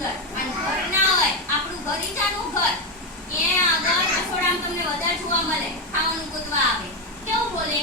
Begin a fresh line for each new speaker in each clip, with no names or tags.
અંદર અને ઘર ના હોય, આપણું બગીચાનું ઘર. એ આગળ રસોડામાં તમને વધારે જોવા મળે, ખાવાનું ગોતવા આવે. કેવું બોલે?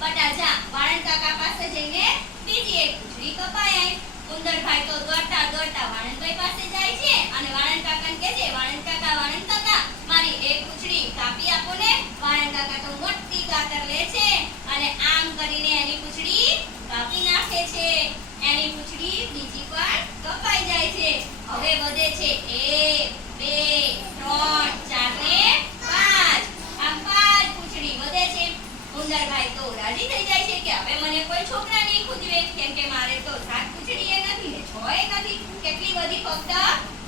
બટા જા કાકા પાસે જઈને બીજી એક પૂછડી કપાય. ઉંદરભાઈ તો દોડતા દોડતા વાળનભાઈ પાસે જાય છે અને વાળન કાકાને કહે છે વાળન કાકા વાળન કાકા, મારી એક પૂછડી કાપી આપો ને. વાળન કાકા તો મોટી કાતર લે છે અને આમ કરીને એની પૂછડી કાપી નાખે છે. એની પૂછડી બીજી પણ કપાઈ જાય છે. હવે વધે છે 1 2 3 સુંદરભાઈ તો રાજી થઈ જાય છે કે હવે મને કોઈ છોકરા નહીં ખૂજવે કેમ કે મારે તો સાત ખૂજડીએ નથી ને છ એ નથી. કેટલી બધી ફક્ત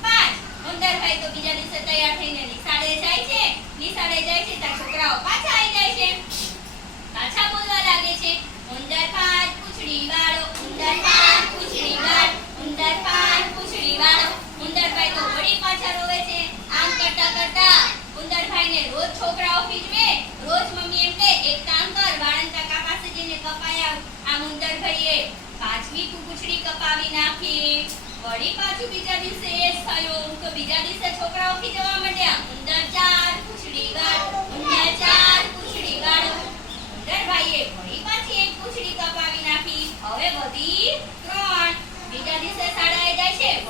પાંચ. સુંદરભાઈ તો બીજા દિવસે તૈયાર થઈને નિશાળે જાય છે. નિશાળે જાય છે, ત્યાં છોકરાઓ પાછા આવી જાય છે.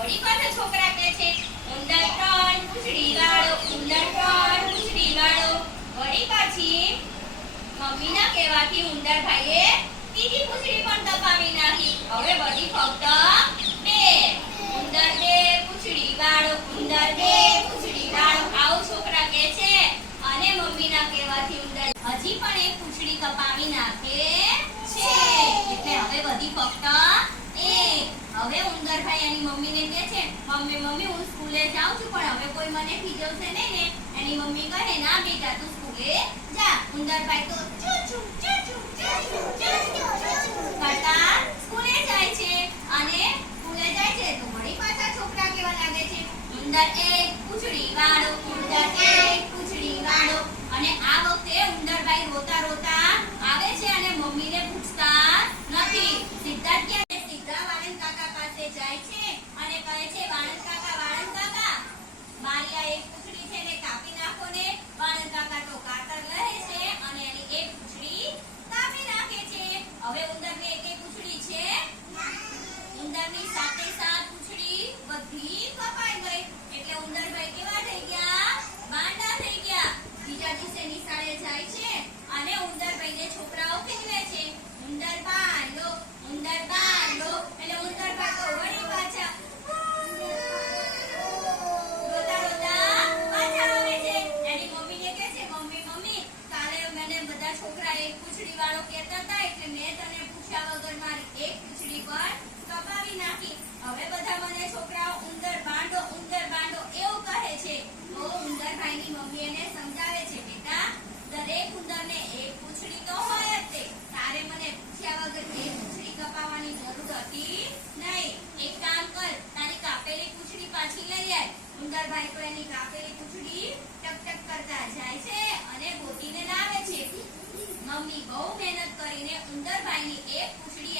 થોડી પાસે છોકરા કહે છે, ઉંદર ત્રણ પૂંછડી વાળો, ઉંદર ત્રણ પૂંછડી વાળો. વળી પાછી મમ્મીના કહેવાથી ઉંદર ભાઈએ બીજી પૂંછડી પણ તપાવી નાખી. હવે બધી ફક્ત બે. ઉંદર બે, પૂંછડી વાળો, ઉંદર બે, પૂંછડી વાળો. આવું છોકરા કે છે. અને મમ્મીના કહેવાથી ઉંદર હજી પણ એક પૂછડી તપાવી નાખે. એની મમ્મીને કહે છે, મમ્મી મમ્મી, હું સ્કૂલે જાઉં છું, પણ હવે કોઈ મને ખીજવશે નહીં ને. એની મમ્મી કહે, ના બેટા, તું સ્કૂલે જા. ઉંદરભાઈ તો ચુ ચુ ચુ ચુ ચુ થતી નહીં, એક કામ કર, તારી કાપેલી પૂછડી પાછી લઈ આય. ઉંદરભાઈ તો એની કાપેલી પૂછડી ટક ટક કરતા જાય છે અને ગોતીને લાવે છે. મમ્મી બહુ મહેનત કરીને ઉંદરભાઈની એક પૂંછડી